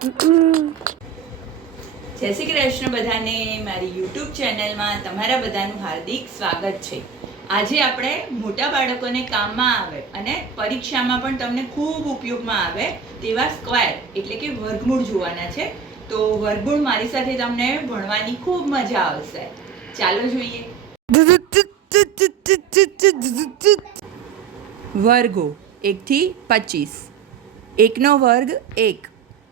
જય શ્રી કૃષ્ણ બધાને, મારી યુટ્યુબ ચેનલમાં તમારા બધાનું હાર્દિક સ્વાગત છે. આજે આપણે મોટા બાળકોને કામમાં આવે અને પરીક્ષામાં પણ તમને ખૂબ ઉપયોગમાં આવે તેવા સ્ક્વેર એટલે કે વર્ગમૂળ જોવાના છે. તો વર્ગમૂળ મારી સાથે તમને ભણવાની ખૂબ મજા આવશે. ચાલો જોઈએ. વર્ગો 1 થી 25. 1નો વર્ગ 1,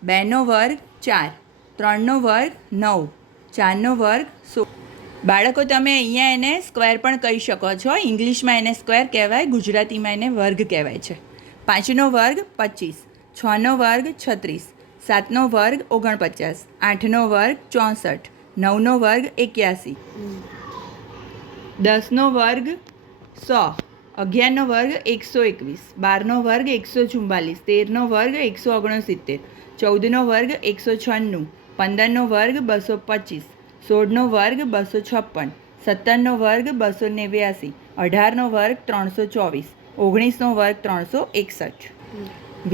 2નો વર્ગ 4, 3નો વર્ગ 9, 4નો વર્ગ 16. બાળકો તમે અહીંયા એને સ્ક્વેર પણ કહી શકો છો. ઇંગ્લિશમાં એને સ્ક્વેર કહેવાય, ગુજરાતીમાં એને વર્ગ કહેવાય છે. 5નો વર્ગ 25, 6નો વર્ગ 36, 7નો વર્ગ 49, 8નો વર્ગ 64, 9નો વર્ગ 81, 10નો વર્ગ 100, 11નો વર્ગ 121, 12નો વર્ગ 144, 13નો વર્ગ 169, 14નો વર્ગ 196, 15નો વર્ગ 225, 16નો વર્ગ 256, 17નો વર્ગ 289, 18નો વર્ગ 324, 19નો વર્ગ 361,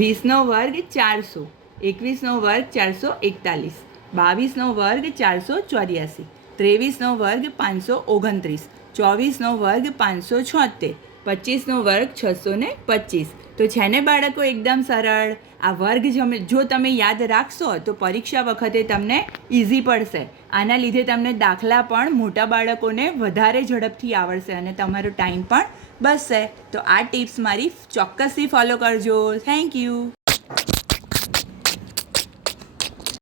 20નો વર્ગ 400, 21નો વર્ગ 441, 22નો વર્ગ 484, 23નો વર્ગ 529, 24નો વર્ગ 576, 25નો વર્ગ 625. તો છે ને બાળકો એકદમ સરળ. આ વર્ગ જો તમે યાદ રાખશો તો પરીક્ષા વખતે તમને ઇઝી પડશે. આના લીધે તમને દાખલા પણ મોટા બાળકોને વધારે ઝડપથી આવડશે અને તમારો ટાઈમ પણ બચશે. તો આ ટિપ્સ મારી ચોક્કસથી ફોલો કરજો. Thank you.